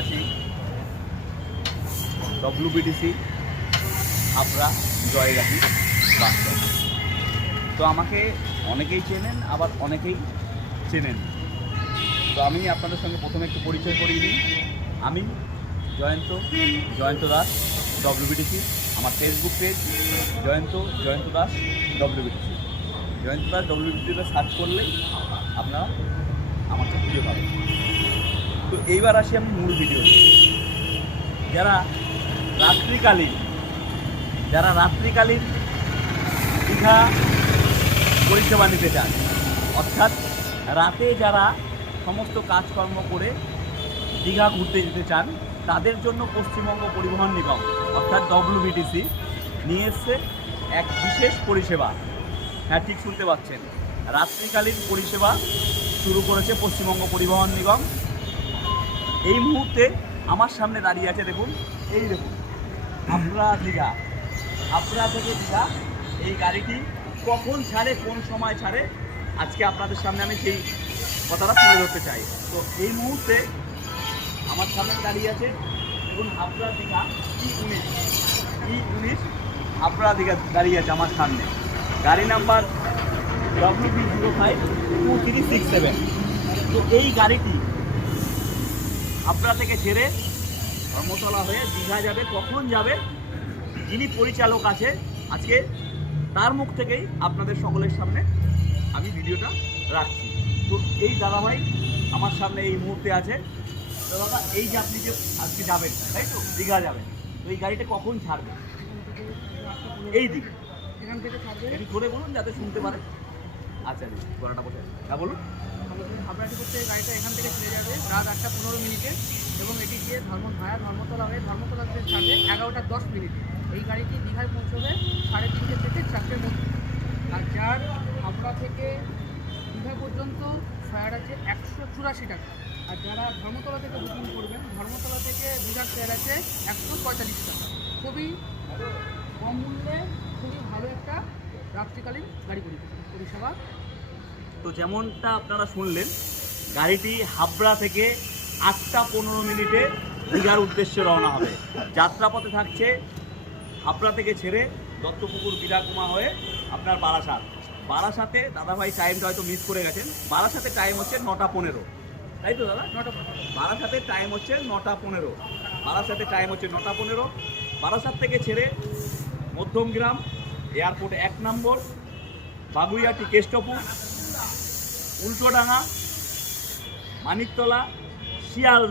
আছি WBTC Habra Joygachhi bus stand. তো আমাকে অনেকেই চেনেন, আবার অনেকেই চেনেন। তো আমি আপনাদের সঙ্গে প্রথমে একটু পরিচয় করিয়ে দিই। আমি জয়ন্ত দাস WBTC। আমার Facebook page Jayanta Das WBTC। Jayanta Das WBTCতে সার্চ করলেই আপনারা আমাকে খুঁজে পাবেন। তো এইবার আসি আমি মূল ভিডিও। যারা রাত্রিকালীন দীঘা পরিষেবা নিতে চান, অর্থাৎ রাতে যারা সমস্ত কাজকর্ম করে দীঘা ঘুরতে যেতে চান, তাদের জন্য পশ্চিমবঙ্গ পরিবহন নিগম অর্থাৎ WBTC নিয়ে এসছে এক বিশেষ পরিষেবা। হ্যাঁ, ঠিক শুনতে পাচ্ছেন, রাত্রিকালীন পরিষেবা শুরু করেছে পশ্চিমবঙ্গ পরিবহন নিগম। এই মুহূর্তে আমার সামনে দাঁড়িয়ে আছে, দেখুন, এই দেখুন হাবড়া থেকে দীঘা এই গাড়িটি কখন ছাড়ে, কোন সময় ছাড়ে, আজকে আপনাদের সামনে আমি সেই কথাটা তুলে ধরতে চাই। তো এই মুহূর্তে আমার সামনে দাঁড়িয়ে আছে দেখুন হাবড়া দীঘা E19 হাবড়া দীঘা দাঁড়িয়ে আছে আমার সামনে। গাড়ি নাম্বার WB052367। তো এই গাড়িটি হাবড়া থেকে ছেড়ে ধর্মতলা হয়ে দীঘা যাবে। কখন যাবে, যিনি পরিচালক আছে আজকে তার মুখ থেকেই আপনাদের সকলের সামনে আমি ভিডিওটা রাখছি। তো এই দাদাভাই আমার সামনে এই মুহূর্তে আছে। তো দাদা, এই যে আপনি যে আজকে যাবেন, তাই তো, দীঘা যাবেন, তো এই গাড়িটা কখন ছাড়বে? এই দিকে এখান থেকে ছাড়বে, একটু ধরে বলুন যাতে শুনতে পারে। আচ্ছা, গলাটা বসে। হ্যাঁ বলুন। হাবড়াটি করতে গাড়িটা এখান থেকে ছেড়ে যাবে রাত 8:15 এবং এটি গিয়ে ধর্মতলা হয়ে ধর্মতলা থেকে ছাড়বে 11:10। এই গাড়িটি দীঘায় পৌঁছবে 3:30 থেকে 4টের মধ্যে। আর যার হাবড়া থেকে দীঘা পর্যন্ত ফেয়ার আছে 184 টাকা। আর যারা ধর্মতলা থেকে বুকিং করবেন, ধর্মতলা থেকে দীঘার ফেয়ার আছে 145 টাকা। খুবই কম মূল্যে খুবই ভালো একটা রাত্রিকালীন গাড়ি পরিষেবা। তো যেমনটা আপনারা শুনলেন, গাড়িটি হাবড়া থেকে 8:15 দীঘার উদ্দেশ্যে রওনা হবে। যাত্রাপথে থাকছে হাবড়া থেকে ছেড়ে দত্তপুকুর বিরাকুমা হয়ে আপনার বারাসাতে দাদাভাই টাইমটা হয়তো মিস করে গেছেন। বারাসাতে টাইম হচ্ছে 9:15, তাই তো দাদা? 9:15। বারাসাতে টাইম হচ্ছে 9:15। বারাসাত থেকে ছেড়ে মধ্যমগ্রাম এয়ারপোর্ট 1 নম্বর, বাগুইয়াটি কেষ্টপুর, উল্টোডাঙ্গা, মানিকতলা, শিয়াল